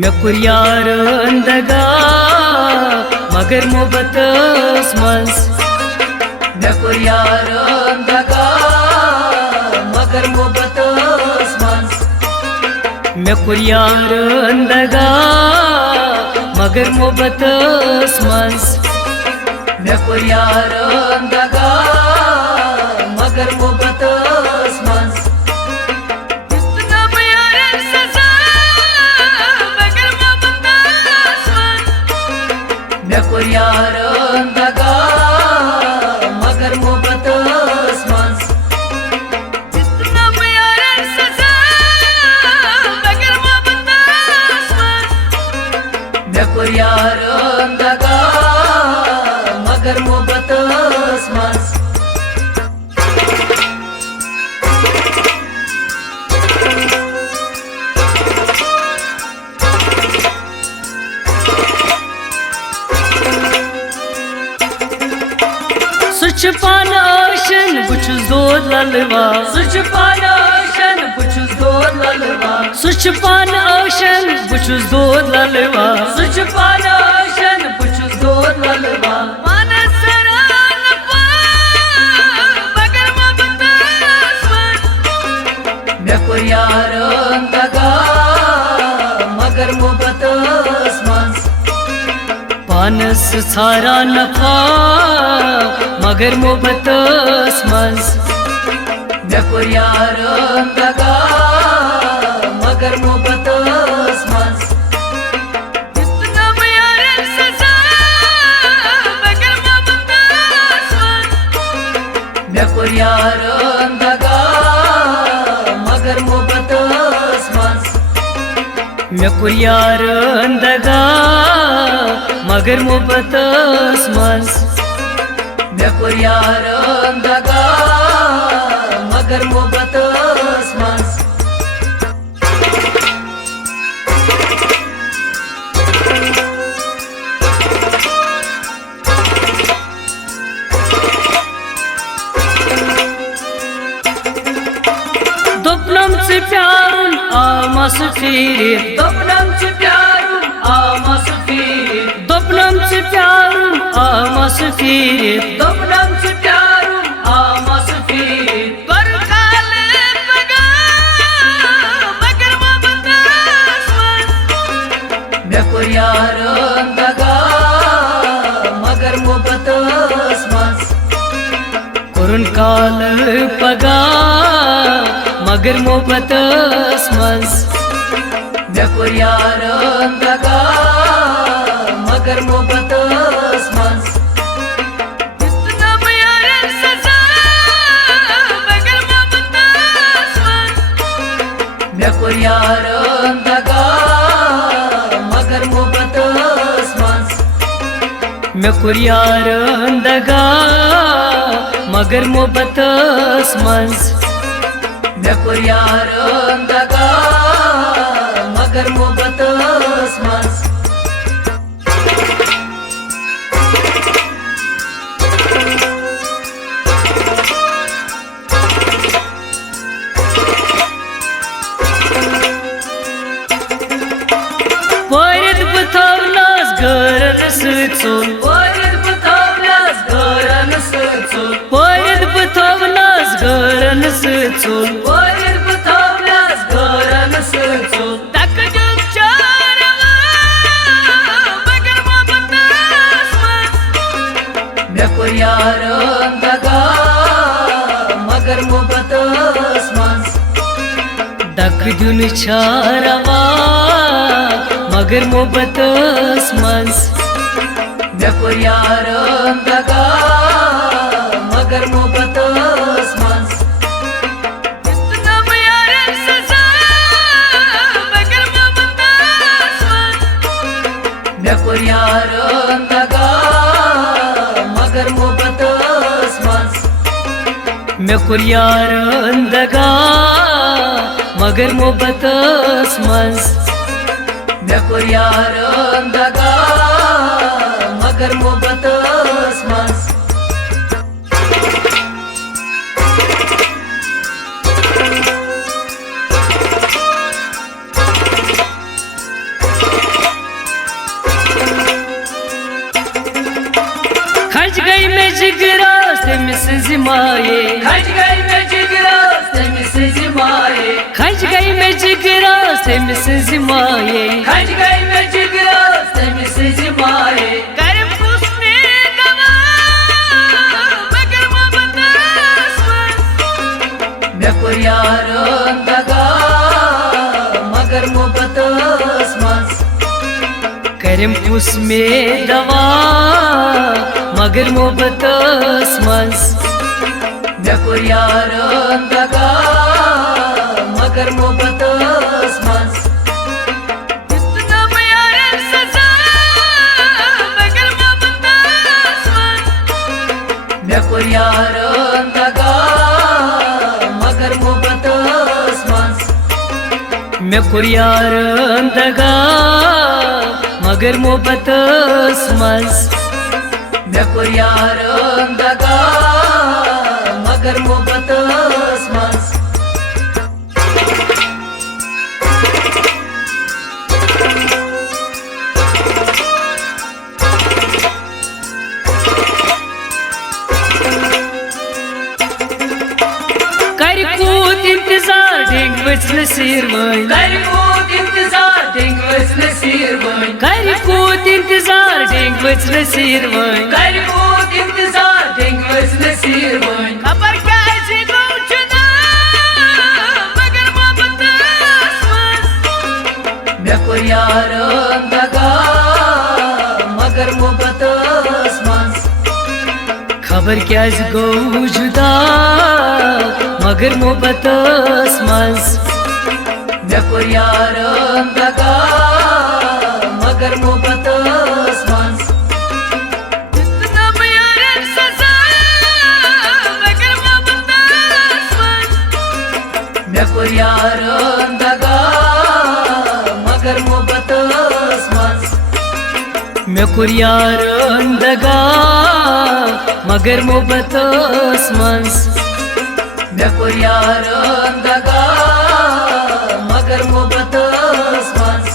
मे कुर यार अंदगा मगर मोहब्बत मज मे कुर यार अंदगा मगर मोहब्बत मज मे कुर यार अंदगा मगर मोहब्बत मज मे कुर यार अंदगा मगर मोहब्बत मज मे कुर यार अंदगा मगर मोहब्बत मज मे कुर यार अंदगा मगर मोहब्बत मज सुच पान आशन बुचुस दोद ललवा सुच पान आशन बुचुस दोद ललवा सुच पान आशन बुचुस दोद ललवा सुच पान आशन बुचुस दोद ललवा मे कुर यार अंदगा मगर मोहब्बत मज पानस सारा नफा मगर मोहब्बत मज मे कुर यार अंदगा मगर मोहब्बत मज मे कुर यार अंदगा मगर मोहब्बत मज मे कुर यार अंदगा मगर मोहब्बत मज मे कुर यार अंदगा मगर मोहब्बत मज दोपनम से प्यारुन आमस फिरे दोपनम से प्यारुन आमस फिरे दोपनम से प्यारुन आमस फिरे दोपनम से प्यारुन आमस फिरे पर काले पगा मगर मोहब्बत मज मे कुर यार अंदगा मगर मोहब्बत मज कुरुन काल पगा मगर मोहब्बत मज मे कुर यार अंदगा मगर मोहब्बत मज मे कुर यार अंदगा मगर मोहब्बत मज मे कुर यार अंदगा मगर मोहब्बत मज मे कुर यार अंदगा मगर मोहब्बत मज पोयद बथवलास गरन सचोल पोयद बथवलास गरन सचोल पोयद बथवलास गरन सचोल पोयद बथवलास गरन सचोल तक जब चारवा मगर मोहब्बत मज मे कुर यार अंदगा मगर मोहब्बत मज दक दुन चारवा मगर मोहब्बत मज मे कुर यार अंदगा मगर मोहब्बत मज मे कुर यार अंदगा मगर मोहब्बत मज मे कुर यार अंदगा मगर मोहब्बत मज मे कुर यार अंदगा मगर मोहब्बत मज जिगरास तमिस जिमाये खच गई में जिगरास तमिस जिमाये खच गई में जिगरास तमिस जिमाये खच गई में जिगरास तमिस जिमाये करम उसने दवा मगर मोहब्बत मैं कोर यारन दगा मगर मोहब्बत करम उसमें दवा मगर मोहब्बत मज मैं कोर यारन दगा मगर मोहब्बत मज इतना यारन सजा मगर मोहब्बत मज मैं कोर यारन दगा मगर मोहब्बत मज मैं कोर यारन दगा मगर मोहब्बत मज मैं कोर यारन दगा मगर मोहब्बत मज कर कूद इंतजार डेंग वचन सिर वही कर कूद इंतजार डेंग वचन सिर वही कर कूद इंतजार डेंग वचन सिर वही कर कूद इंतजार डेंग वचन सिर वही खबर क्या है गौचना मगर मोहब्बत मैं कोर यारन दगा मगर मोहब्बत मज खबर क्या गो जुदा मगर मोहब्बत मज मैं कोर यारन दगा मगर मोहब्बत मज इतना यारन सजा मगर मोहब्बत मज मैं कोर यारन दगा मगर मोहब्बत मज मैं कोर यारन दगा मगर मोहब्बत मज मैं कोर यारन दगा मगर मोहब्बत मज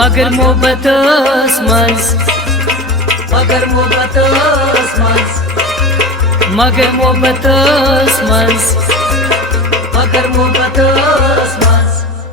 मगर मोहब्बत मज मगर मोहब्बत मज मगर मोहब्बत मज मगर मोहब्बत